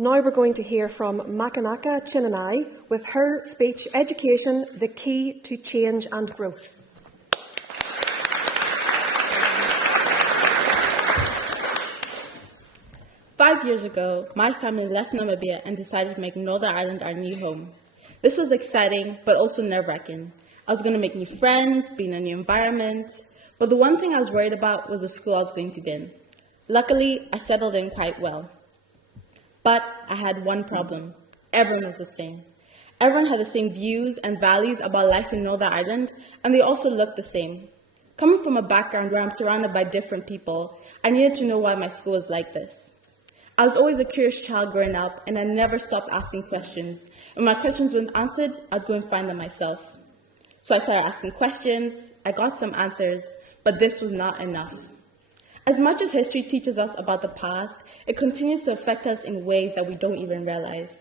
Now we're going to hear from Makanaka, Chinanayi, with her speech, Education, the Key to Change and Growth. Five years ago, my family left Namibia and decided to make Northern Ireland our new home. This was exciting, but also nerve-wracking. I was going to make new friends, be in a new environment, but the one thing I was worried about was the school I was going to be in. Luckily, I settled in quite well. But I had one problem. Everyone was the same. Everyone had the same views and values about life in Northern Ireland, and they also looked the same. Coming from a background where I'm surrounded by different people, I needed to know why my school was like this. I was always a curious child growing up, and I never stopped asking questions. When my questions weren't answered, I'd go and find them myself. So I started asking questions, I got some answers, but this was not enough. As much as history teaches us about the past, it continues to affect us in ways that we don't even realize.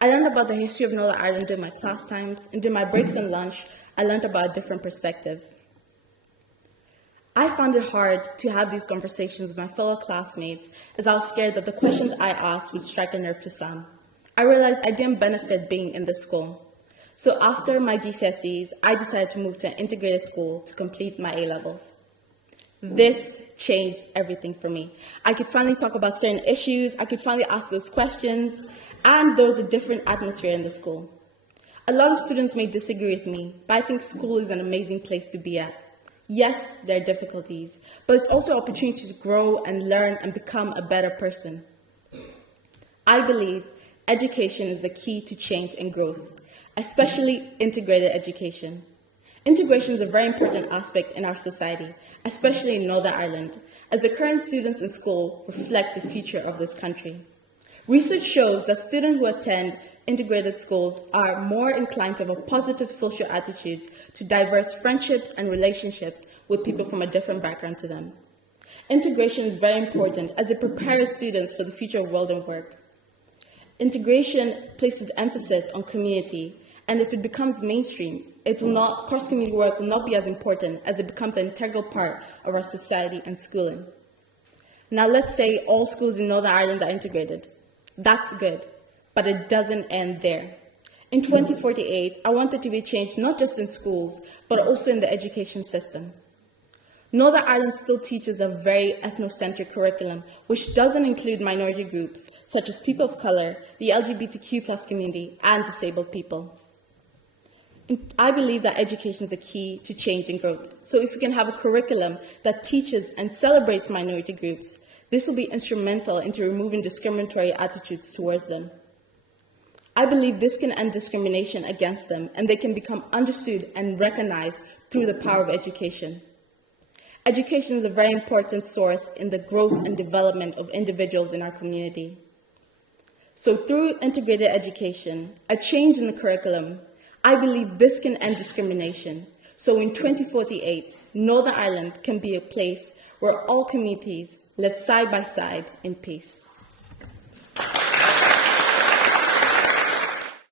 I learned about the history of Northern Ireland during my class times, and during my breaks and lunch, I learned about a different perspective. I found it hard to have these conversations with my fellow classmates as I was scared that the questions I asked would strike a nerve to some. I realized I didn't benefit being in the school. So after my GCSEs, I decided to move to an integrated school to complete my A-levels. This changed everything for me. I could finally talk about certain issues, I could finally ask those questions, and there was a different atmosphere in the school. A lot of students may disagree with me, but I think school is an amazing place to be at. Yes, there are difficulties, but it's also an opportunity to grow and learn and become a better person. I believe education is the key to change and growth, especially integrated education. Integration is a very important aspect in our society, especially in Northern Ireland, as the current students in school reflect the future of this country. Research shows that students who attend integrated schools are more inclined to have a positive social attitude to diverse friendships and relationships with people from a different background to them. Integration is very important as it prepares students for the future of world and work. Integration places emphasis on community, and if it becomes mainstream, cross-community work will not be as important as it becomes an integral part of our society and schooling. Now let's say all schools in Northern Ireland are integrated. That's good. But it doesn't end there. In 2048, I want there to be change not just in schools, but also in the education system. Northern Ireland still teaches a very ethnocentric curriculum, which doesn't include minority groups, such as people of color, the LGBTQ+ community, and disabled people. I believe that education is the key to change and growth. So if we can have a curriculum that teaches and celebrates minority groups, this will be instrumental into removing discriminatory attitudes towards them. I believe this can end discrimination against them, and they can become understood and recognized through the power of education. Education is a very important source in the growth and development of individuals in our community. So through integrated education, a change in the curriculum, I believe this can end discrimination. So in 2048, Northern Ireland can be a place where all communities live side by side in peace.